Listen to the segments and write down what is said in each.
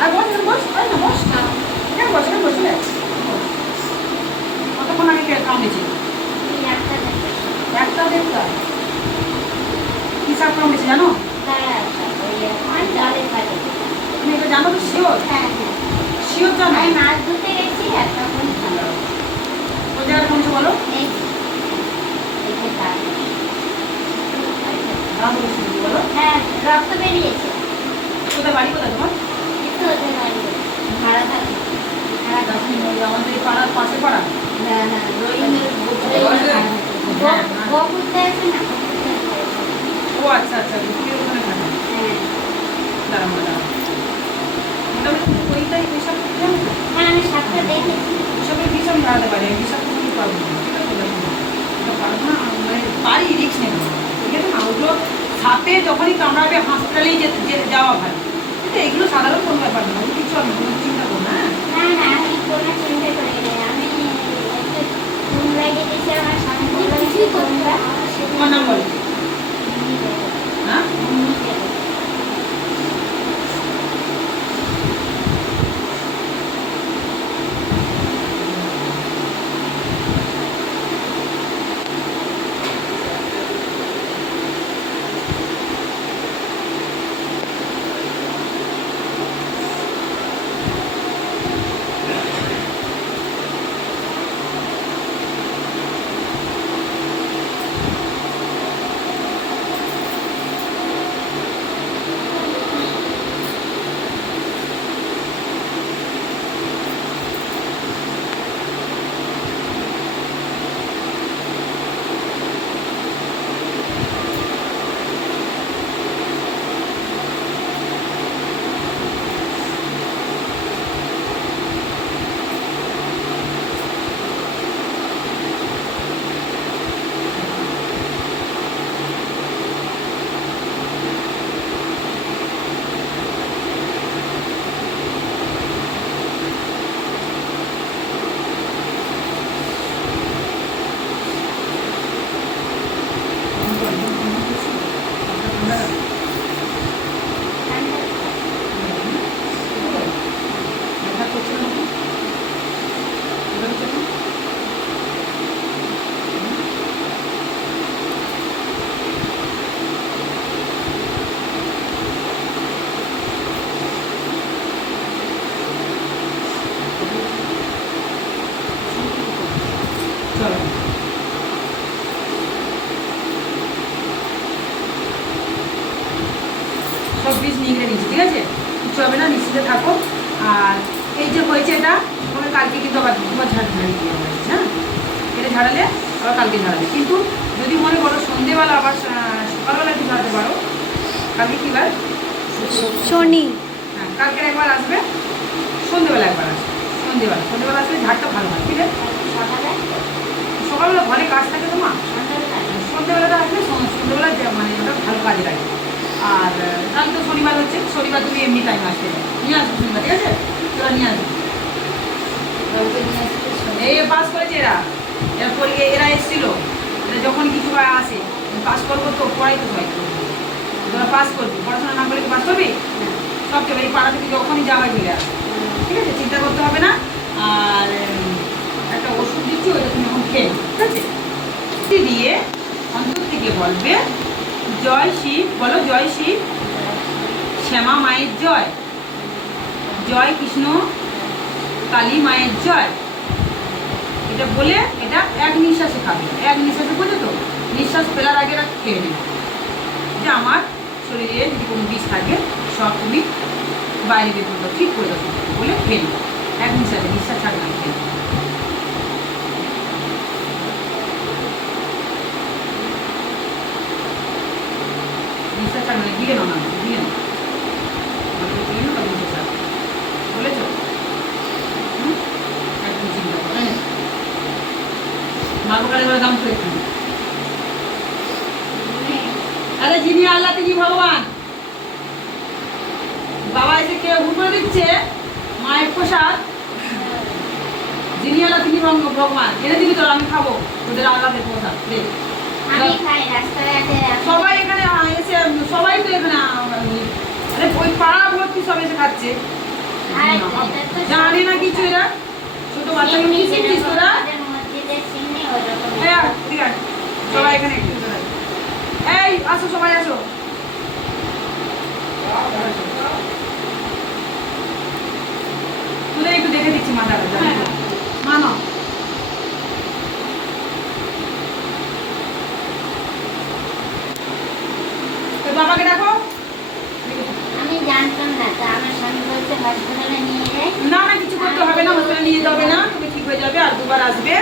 আর বস বস না বস না এখানে বস এখানে বসে কতক্ষণ আগে কে একটা। একটা দেড়টা কি সাপ কামড়েছে জানো ওই। তুমি এটা জানো তো শিওর হ্যাঁ। শিওর জানো আমি মাছ ধরতে গেছি ছিল। কোন জায়গায় কামড়েছে বলো বলো হ্যাঁ, রক্ত বেরিয়েছে। কোথায় বাড়ি কোথায় তোমার একটু ওদের বাড়ি। ভাড়া থাকে। ভাড়া দশ মিনিট। ওই আমাদের এই পাড়ার পাশে পাড়া না, না, রহিমের রহিমের ভাড়া থাকে। হ্যাঁ, গো- গোকুলটা আছে না? গোকুলটা আছে। ও আচ্ছা আচ্ছা হ্যাঁ। হ্যাঁ, না না। মানে রিক্স নেব ঠিক আছে না ওগুলো সাপে যখনই কামড়াবে হাসপাতালেই যেতে যাওয়া ভালো কিন্তু এগুলো সাধারণ কোনো ব্যাপার না কিছু আমি চিন্তা করব না হ্যাঁ? না, না, চিন্তা করি না। একটু লাগিয়ে দিয়েছি আমার স্বামী বলল, "একটু ঘুমটা।" তোমার হ্যাঁ সকালবেলা একটু ঝাড়াতে পারো কালকে কী বার? শনি। হ্যাঁ কালকে একবার আসবে সন্ধেবেলা একবার আসবে সন্ধেবেলা সন্ধেবেলা আসলে ঝাড়টা ভালো হয় ঠিক আছে? সকালবেলা ঘরে কাজ থাকে তোমার সন্ধ্যাবেলা সন্ধ্যেবেলাটা আসলে সন- সন্ধ্যেবেলা মানে ওটা ভালো কাজে লাগে। আর কাল তো শনিবার হচ্ছে শনিবার তুমি এমনি টাইম পারো। নিয়ে আসব শনিবার ঠিক আছে? তোরা নিয়ে আসব। এই পাস করেছে এরা। এরা পরীক্ষা এরা এসেছিল। যখন কিছু আসে। পাস করব তো পড়াই তো হয় তোরা পাস করবি পড়াশোনা না করলে পাস করবি? না। সব থেকে এই পাড়া থেকে যখনই যাওয়া আসে ঠিক আছে? চিন্তা করতে হবে না। আর একটা ওষুধ দিচ্ছি, ওইটা তুমি এখন খেয়ে ঠিক আছে? দিয়ে অন্তর থেকে বলবে, জয় শিব বলো, জয় শিব, শ্যামা মায়ের জয় জয় কৃষ্ণ, কালী মায়ের জয়। এটা বলে এটা এক নিঃশ্বাসে খাবে। এক নিঃশ্বাসে বোঝো তো? নিঃশ্বাস ফেলার আগে এরা খেয়ে নেবে। যে আমার শরীরে যদি কোনো বিষ থাকে, সব তুমি বাইরে বের করে দাও ঠিক করে দাও বলে খেয়ে নেবে। এক নিঃশ্বাসে, নিঃশ্বাস ছাড়বে না খেয়ে। নিঃশ্বাস ছাড়বে না নাও না মাগো কালে দাম তো একটু আরে আল্লাহ তিনি ভগবান? বাবা এসে কে উপরে দিচ্ছে? মায়ের প্রসাদ? যিনি আল্লাহ তিনি ভগ- ভগবান। এনে দিবি তোর আমি খাব। তোদের আল্লাহের প্রসাদ সবাই এখানে এসে সবাই তো এখানে আরে ওই পাড়া ভর্তি সব এসে খাচ্ছে। কিছু এরা। ছোট বাচ্চাগুলো কি শিখছিস তোরা? হ্যাঁ ঠিক আছে। সবাই এখানে এই আসো সবাই আসো। তুলে একটু দেখে দিচ্ছি মাথাটা মা মা তোর বাবাকে দেখো আমি জানতাম না তো আমার স্বামী বলছে হসপিটালে নিয়ে যাই। না না কিছু করতে হবে না নিয়ে যাবে না তুমি ঠিক হয়ে যাবে আর দুবার আসবে।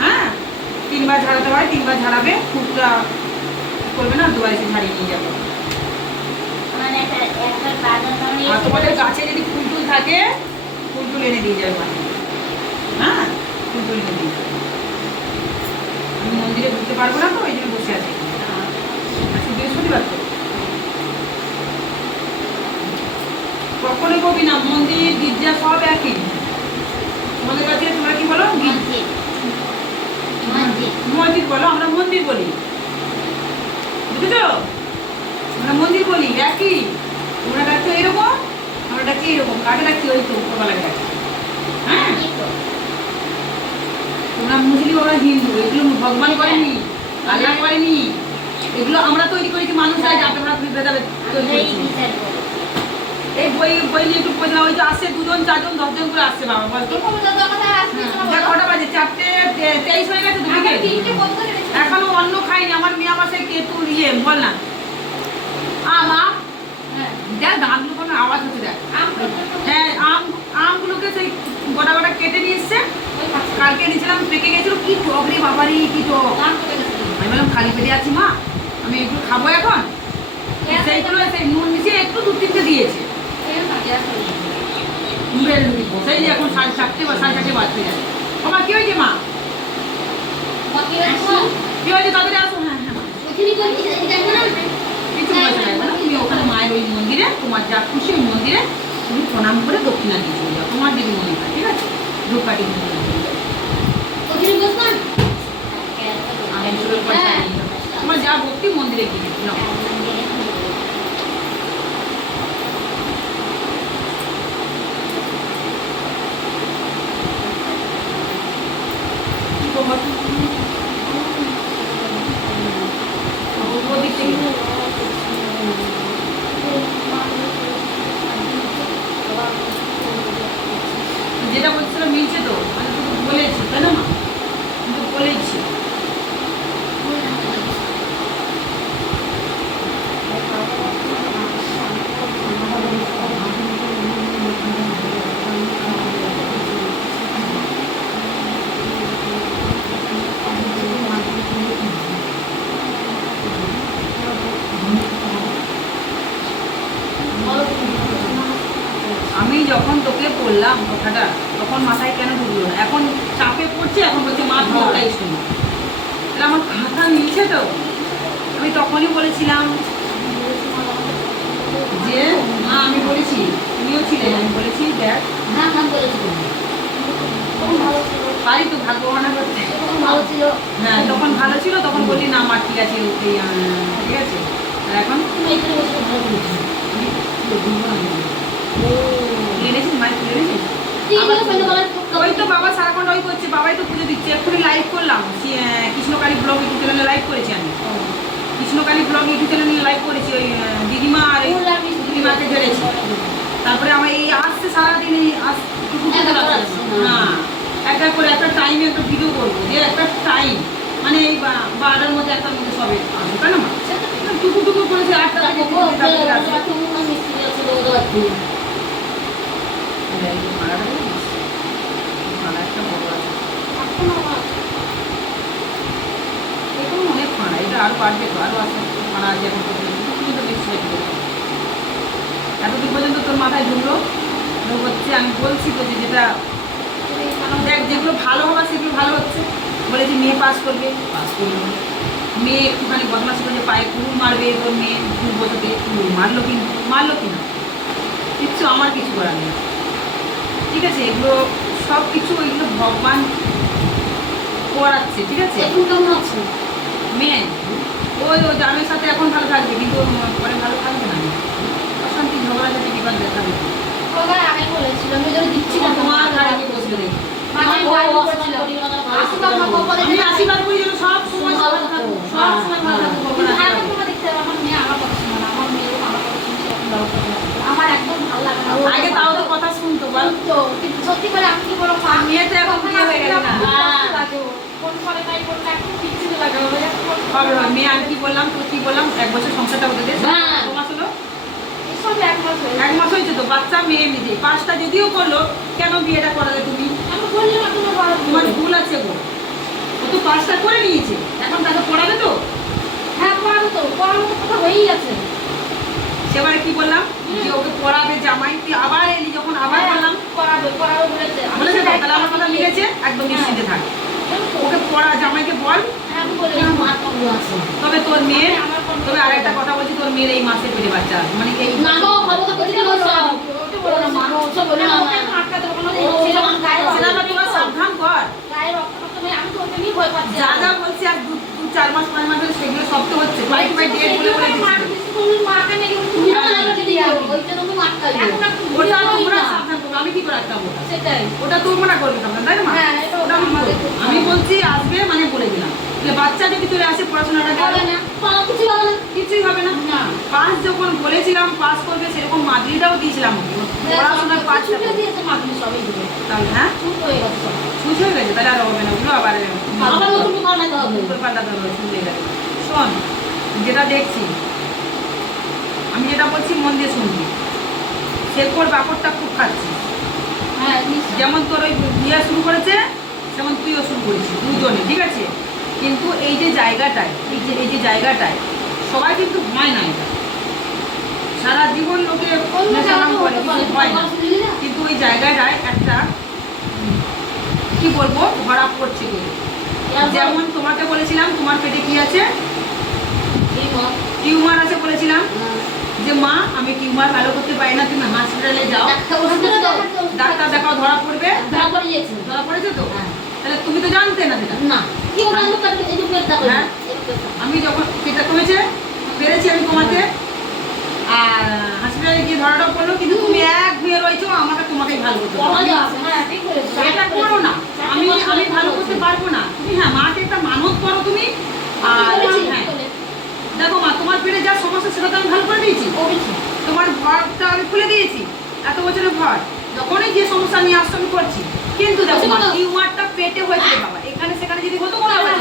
হ্যাঁ? তিনবার ঝাড়াতে হয় তিনবার ঝাড়াবে খুবটা করবে না দুবার এসে ঝাড়িয়ে নিয়ে যাবে আমার একটা একটা বাগান আর তোমাদের গাছে যদি ফুল টুল থাকে ফুল টুল এনে দিয়ে যাবে। হ্যাঁ? ফুল টুল এনে দিয়ে যাবে। আমি মন্দিরে ঢুকতে পারব না তো ওই জন্য বসে আছি। আজকে বৃহস্পতিবার তো। কখনোই কবি না মন্দির গির্জা সব একই। তোমাদের কাছে তোমরা কি বলো? মসজিদ বলো আমরা মন্দির বলি। বুঝেছ? আমরা মন্দির বলি একই। তোমরা ডাকছো এরকম? আমরা ডাকছি এরকম। কাকে ডাকছি ওই তো উপরবেলায় ডাকছি। হ্যাঁ? তোমরা মুসলিম ওরা হিন্দু। এগুলো ভগবান করেনি আল্লাহ করেনি। এগুলো আমরা তৈরি করেছি মানুষরা যাতে আমরা ভেদাভেদ তৈরি করেছি। এই বই বই নিয়ে একটু বোঝা ওই তো আসছে দুজন চারজন দশজন করে আসছে বাবা বলতো কটা বাজে? চারটে তেইশ হয়ে গেছে দুদিকে। এখনও অন্য খাইনি। আমার মেয়ে আমার সেই কেতু ইয়ে বল না। আম দেখ দাঁতগুলো কোনো আওয়াজ হচ্ছে দেখ। হ্যাঁ আম আমগুলোকে সেই গোটা গোটা কেটে নিয়ে এসছে। কালকে নিয়েছিলাম পেকে গেছিল। কি টক রে বাবারি কি টক আমি বললাম খালি পেটে আছি মা আমি একটু খাব এখন। সেইগুলো সেই নুন মিশিয়ে একটু দু তিনটে দিয়েছে। সেই যে এখন সাড়ে চারটে বা সাড়ে চারটে বাজতে যায় আমার কি হয়েছে মা? কি হয়েছে তাড়াতাড়ি আসো। হ্যাঁ হ্যাঁ কিছু পয়সা না তুমি ওখানে মায়ের ওই মন্দিরে তোমার যা খুশি ওই মন্দিরে তুমি প্রণাম করে দক্ষিণা দিয়ে চলে যাও। তোমার যদি মনে হয় ঠিক আছে? ধূপকাঠি যাব। তোমার যা ভক্তি মন্দিরে গিয়ে নাও। কি খবর? ওদিক থেকে। যেটা বলছিল মিলছে তো আমি তো বলেছি তাই না মা আমি তো বলেছি আমি যখন তোকে বললাম কথাটা তখন মাথায় কেন ঢুকলো না? এখন চাপে পড়ছে এখন বলছে মা তোমারটাই শুনো। তাহলে আমার খাতা মিলছে তো? আমি তখনই বলেছিলাম যে মা আমি বলেছি তুমিও ছিলে আমি বলেছি দেখ। পারি তো ভাগ্যবানা করতে। হ্যাঁ তখন ভালো ছিল তখন বললি না মা ঠিক আছে ঠিক আছে। আর এখন? তুলে এনেছিস ওই তো বাবা সারাক্ষণ ওই করছে বাবাই তো পুজো দিচ্ছে। এক্ষুনি লাইভ করলাম। কৃষ্ণকালী ব্লগ ইউটিউব চ্যানেলে লাইভ করেছি আমি। কৃষ্ণকালী ব্লগ ইউটিউব চ্যানেলে লাইভ করেছি ওই দিদিমা আর দিদিমাকে ঝেড়েছি তারপরে আমার এই আসছে সারাদিন এই একটা করে না একটা করে একটা টাইমে একটা ভিডিও করব। যে একটা টাইম মানে এই বারোটার মধ্যে একটার মধ্যে সবে আসবে টুকু টুকু করেছে আটটা যেগুলো ভালো সেগুলো ভালো হচ্ছে বলে যে মেয়ে পাস করবে পাস করবে মেয়ে একটুখানি বদমাশি করছে পায়ে কুড়ুল মারবে তোর মেয়ে দু বছরতে মারলো কি মারলো কি না কিচ্ছু আমার কিছু করার নেই। ঠিক আছে এগুলো সব কিছু এগুলো ভগবান করাচ্ছে ঠিক আছে? মেয়ে ওই ওই জামের সাথে এখন ভালো থাকবে কিন্তু পরে ভালো থাকবে না। অশান্তি ঝগড়া যদি বিবাদ দেখা দেবে। বলেছিল আমি ওদের দিচ্ছি না তোমার কি বসবে আশীর্বাদ করি। যেন সব সময়। সব ভালো আমার মেয়ে আমার না, আমার একদম ভালো লাগে আগে তাও তো কথা শুনতো বল তো, কিন্তু সত্যি করে আমি কি বলো মা মেয়ে তো এখন বিয়ে হয়ে গেছে না কোন ফলে নাই কোন খুব বিচ্ছিরি লাগে। এখন হবে হবে মেয়ে আমি কি বললাম তো কি বললাম এক বছর সংসারটা হতে দে। তোমার হলো এক মাস হয়েছে। তো বাচ্চা মেয়ে নিজে পাঁচটা যদিও করল কেন বিয়েটা করালে তুমি আমি বললাম না, তোমার ভুল। আছে গো ও তো পাঁচটা করে নিয়েছে এখন তাকে পড়াবে তো হ্যাঁ, পড়াবো তো। পড়ানোর তো কথা হয়েই আছে। সেবারে কি বললাম যে ওকে পড়াবে জামাই তুই আবার এলি যখন আবার হ্যাঁ, বললাম পড়াবে, পড়াবে বলেছে। বলেছে তো তাহলে আমার কথা মিলেছে একদম নিশ্চিন্তে থাক ওকে পড়া জামাইকে বল হ্যাঁ। তবে তোর মেয়ে তবে আরেকটা কথা বলছি তোর মেয়ের এই মাসে পেটে বাচ্চা। মানে এই একটু। সাবধান কর গায়ে রক্ত টক্ত আমি তো ওকে নিয়ে ভয় পাচ্ছি। যা যা বলছি আর চার মাস পাঁচ মাস সেগুলো সব তো হচ্ছে বাইক ডেট বলে বলে তুমি হ্যাঁ, ওটা তোমরা সাবধান করবে আমি কি করে সেটাই। ওটা তোমরা করবে সাবধান তাই না? হ্যাঁ, ওটা আমি করব। বলছি আসবে মানে বলে দিলাম। তাহলে বাচ্চা যদি চলে আসে পড়াশোনাটা হবে না, পালা কিছু হবে না। কিছুই হবে না। না। পাস যখন বলেছিলাম পাস করবে সেরকম মাদুরিটাও দিয়েছিলাম ওকে। পড়াশোনার সবই হ্যাঁ? ছুট হয়ে গেছে সুচ হয়ে গেছে তাহলে আর হবে না ওগুলো আবার আবার নতুন করে হবে। পাল্টাতে হবে সুচ হয়ে শোন যেটা দেখছি আমি যেটা বলছি মন দিয়ে শুনবি। শেরপোর বাপড়টা খুব খাচ্ছি। হ্যাঁ, যেমন তোর ওই বিয়ে শুরু করেছে তেমন তুইও শুরু করেছিস দুজনে ঠিক আছে? কিন্তু এই যে জায়গাটায় এই যে এই যে জায়গাটায় সবাই কিন্তু হয় না এটা। সারা জীবন লোকে করে কিছু হয় না? কিন্তু ওই জায়গাটায় একটা কি বলব ধরা পড়ছে যেমন তোমাকে বলেছিলাম তোমার পেটে কি আছে? টিউমার। আছে বলেছিলাম। যে মা আমি টিউমার ভালো করতে পারি না তুমি হসপিটালে যাও। ডাক্তার দেখাও ধরা পড়বে? ধরা পড়েছে। তো? হ্যাঁ। তাহলে তুমি তো জানতে না না। আমি হ্যাঁ। আমি যখন সেটা কমেছে পেরেছি আমি আর হসপিটালে গিয়ে ধরাটা পড়ল কিন্তু তুমি এক ঘুয়ে রয়েছো আমাকে তোমাকেই ভালো করতে হ্যাঁ। এটা করো না। আমি আমি ভালো করতে পারব না। তুমি হ্যাঁ মাকে একটা মানত করো তুমি। আর হ্যাঁ। দেখো মা তোমার পেটে যা সমস্যা সেটা তো আমি ভালো করে দিয়েছি। তোমার ঘরটা আমি খুলে দিয়েছি এত বছরের ঘর। যখনই যে সমস্যা নিয়ে আসছো আমি করছি। কিন্তু দেখো মা টিউমারটা পেটে হয়েছে বাবা। এখানে সেখানে যদি হতো কোনো না।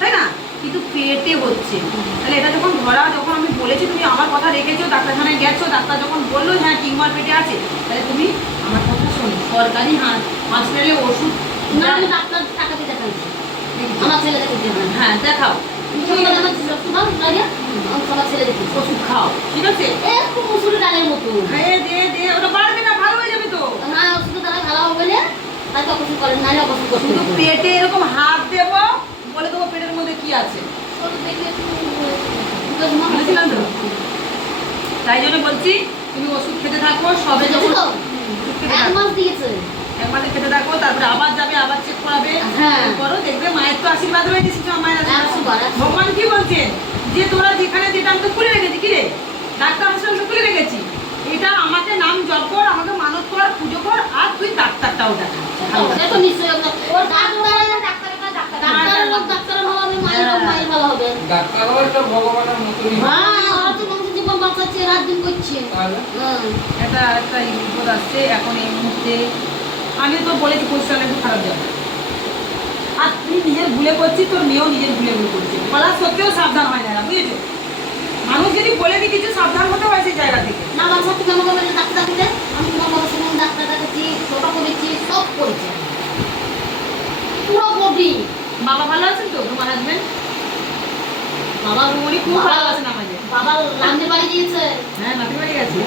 তাই না? কিন্তু পেটে হচ্ছে তাহলে এটা যখন ধরা যখন আমি বলেছি তুমি আমার কথা রেখেছো ডাক্তারখানায় গেছো ডাক্তার যখন বলল হ্যাঁ টিউমার পেটে আছে তাহলে তুমি আমার কথা শোনো সরকারি হসপিটালে ওষুধ না, আমি ডাক্তার টাকা দিয়ে দেখাইছি। দেখেছি। আমার ছেলে হ্যাঁ দেখাও। ওষুধ খাও ঠিক আছে একটু মুসুরি ডালের মতো। হ্যাঁ দে দে ওটা বাড়বে না ভালো হয়ে যাবে তো না, ভালো হবে না, তাই করেন, হবে। পেটে এরকম হাত দেবো বলে দেবো পেটের মধ্যে কি আছে। তাই জন্য বলছি তুমি ওষুধ খেতে থাকো সবে যখন তো? ওষুধ খেতে এক মাস দিয়েছে। এক মাসে খেতে থাকো তারপরে আবার যাবে আবার চেক করাবে হ্যাঁ। করো দেখবে মায়ের তো আশীর্বাদ রয়েছে শিশু মায়ের আশীর্বাদ। একশো বার, একশো বার। ভগবান কি বলছেন যে তোরা যেখানে যেটা আমি তো খুলে রেখেছি কি রে ডাক্তার হাসপাতাল তো খুলে রেখেছি এটা আমাকে নাম জপ কর আমাকে মানত কর পুজো কর আর তুই ডাক্তারটাও দেখা নিশ্চয়ই ওর ডাক্তার- ডাক্তার। ডাক্তারও একটা ভগবানের মতনই হ্যাঁ, ওরা তো মানুষের জীবন বাঁচাচ্ছে, রাত দিন করছে। হ্যাঁ। এটা একটা বিপদ আসছে এখন এই মুহূর্তে আমি তো বলেছি পরিষ্কার একটু খারাপ যাবে। আর তুই নিজের ভুলে করছিস তোর মেয়েও নিজের ভুলে ভুলে করছে। বলা সত্যিও সাবধান হয় না বুঝেছ? মানুষ যদি বলে দিই কিছু সাবধান হতে হয় সেই জায়গা থেকে। না বাচ্চা তুমি আমাকে বলে ডাক্তার দিলে আমি তোমার বাবার সঙ্গে ডাক্তার দেখাচ্ছি ছোটা করেছি সব করেছি। পুরো বডি। বাবা ভালো আছেন তো? তোমার হাজবেন্ড বাবা উনি খুব ভালো আছেন আমাদের। বাবা রান্না বাড়ি গিয়েছে। হ্যাঁ নাতি বাড়ি গেছে।